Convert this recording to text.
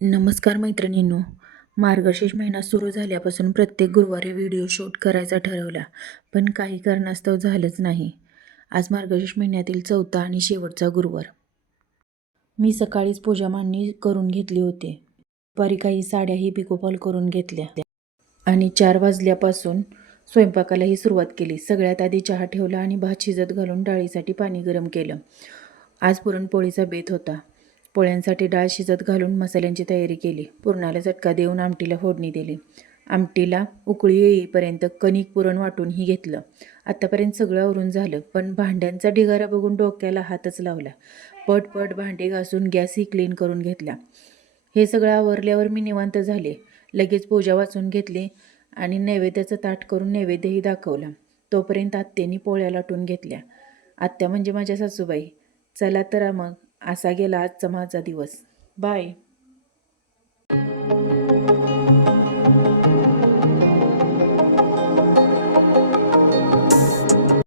नमस्कार मैत्रिणींनो. मार्गशीर्ष महिना सुरू झाल्यापासून प्रत्येक गुरुवारी व्हिडिओ शूट करायचा ठरवला, पण काही कारणास्तव झालंच नाही. आज मार्गशीर्ष महिन्यातील चौथा आणि शेवटचा गुरुवार. मी सकाळीच पूजा मांडणी करून घेतली होती. दुपारी काही साड्याही पिकोफॉल करून घेतल्या आणि 4 वाजल्यापासून स्वयंपाकालाही सुरुवात केली. सगळ्यात आधी चहा ठेवला आणि भात शिजत घालून डाळीसाठी पाणी गरम केलं. आज पुरणपोळीचा बेत होता. पोळ्यांसाठी डाळ शिजत घालून मसाल्यांची तयारी केली. पुरणाला झटका देऊन आमटीला फोडणी दिली. आमटीला उकळी येईपर्यंत कणिक पुरण वाटूनही घेतलं. आत्तापर्यंत सगळं आवरून झालं, पण भांड्यांचा ढिगारा बघून डोक्याला हातच लावला. पटपट भांडे घासून गॅसही क्लीन करून घेतला. हे सगळं आवरल्यावर मी निवांत झाले. लगेच पूजा वाचून घेतली आणि नैवेद्याचं ताट करून नैवेद्यही दाखवला. तोपर्यंत आत्यानी पोळ्या लाटून घेतल्या. आत्या म्हणजे माझ्या सासूबाई. चला तर मग, असा गेला आजचा माझा दिवस. बाय.